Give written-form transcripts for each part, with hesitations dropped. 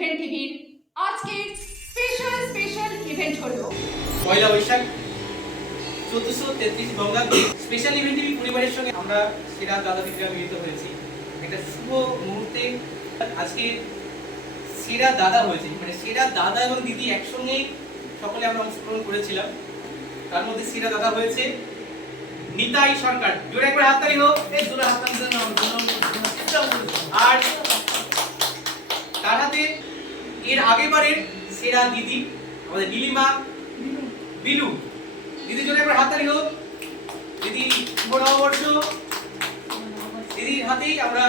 Event টিভির আজকের special event হলো পয়লা বৈশাখ 1433 বঙ্গাব্দে স্পেশাল ইভেন্ট টিভি পরিবারের সঙ্গে আমরা সেরা দাদা দিদিরা মিলিত হয়েছি একটা শুভ মুহূর্তে। আজকে সেরা দাদা হয়েছে, মানে সেরা দাদা এবং দিদি একসঙ্গে সকলে আমরা অংশগ্রহণ করেছিলাম। তার মধ্যে সেরা দাদা হয়েছে নিতাই সরকার। জোরে একবার হাততালি হোক। এই জোরে হাততালি দেন। আর তার হাতে এর আগেবারের সেরা দিদি আমাদের নীলিমা বিলু। দিদির জন্য একবার হাততালি হোক। দিদি শুভ নববর্ষ। দিদির হাতেই আমরা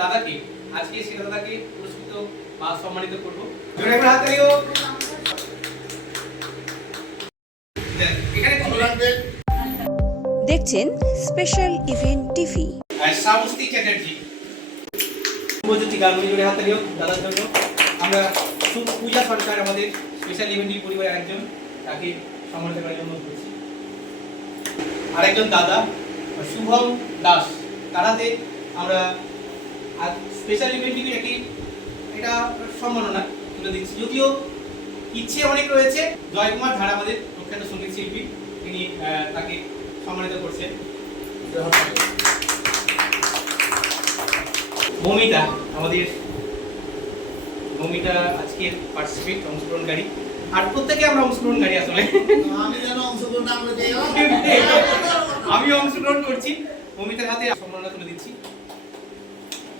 দাদাকে আজকে সেরা দাদাকে পুরস্কৃত বা সম্মানিত করব। জোরে একবার হাততালি হোক। এখানে দেখছেন special event TV. Shravasti Chatterjee উপস্থিত গানগুলি জোরে হাততালি হোক দাদার জন্য। আমরা পূজা সরকার আমাদের স্পেশাল ইভেন্ট টিভি পরিবারের একজন, তাকে সম্মানিত করার জন্য বলছি। আরেকজন দাদা শুভম দাস, তার হাতে আমরা স্পেশাল ইভেন্ট টিভির একটি এটা সম্মাননা তুলে দিচ্ছি। যদিও ইচ্ছে অনেক রয়েছে। জয়কুমার ধারা আমাদের প্রখ্যাত সঙ্গীত শিল্পী, তিনি তাকে সম্মানিত করছেন। মমিতা আমাদের মমিতা আজকের পার্টিসিপেট অংশগ্রহণকারী, আর প্রত্যেকে আমরা অংশগ্রহণকারী। আসলে আমি অংশগ্রহণ করছি। মমিতার হাতে সম্মাননা তুলে দিচ্ছি।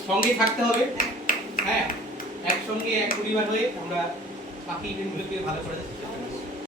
সঙ্গে থাকতে হবে, হ্যাঁ, একসঙ্গে এক পরিবার হয়ে আমরা বাকি ইভেন্টগুলোকে ভালো করে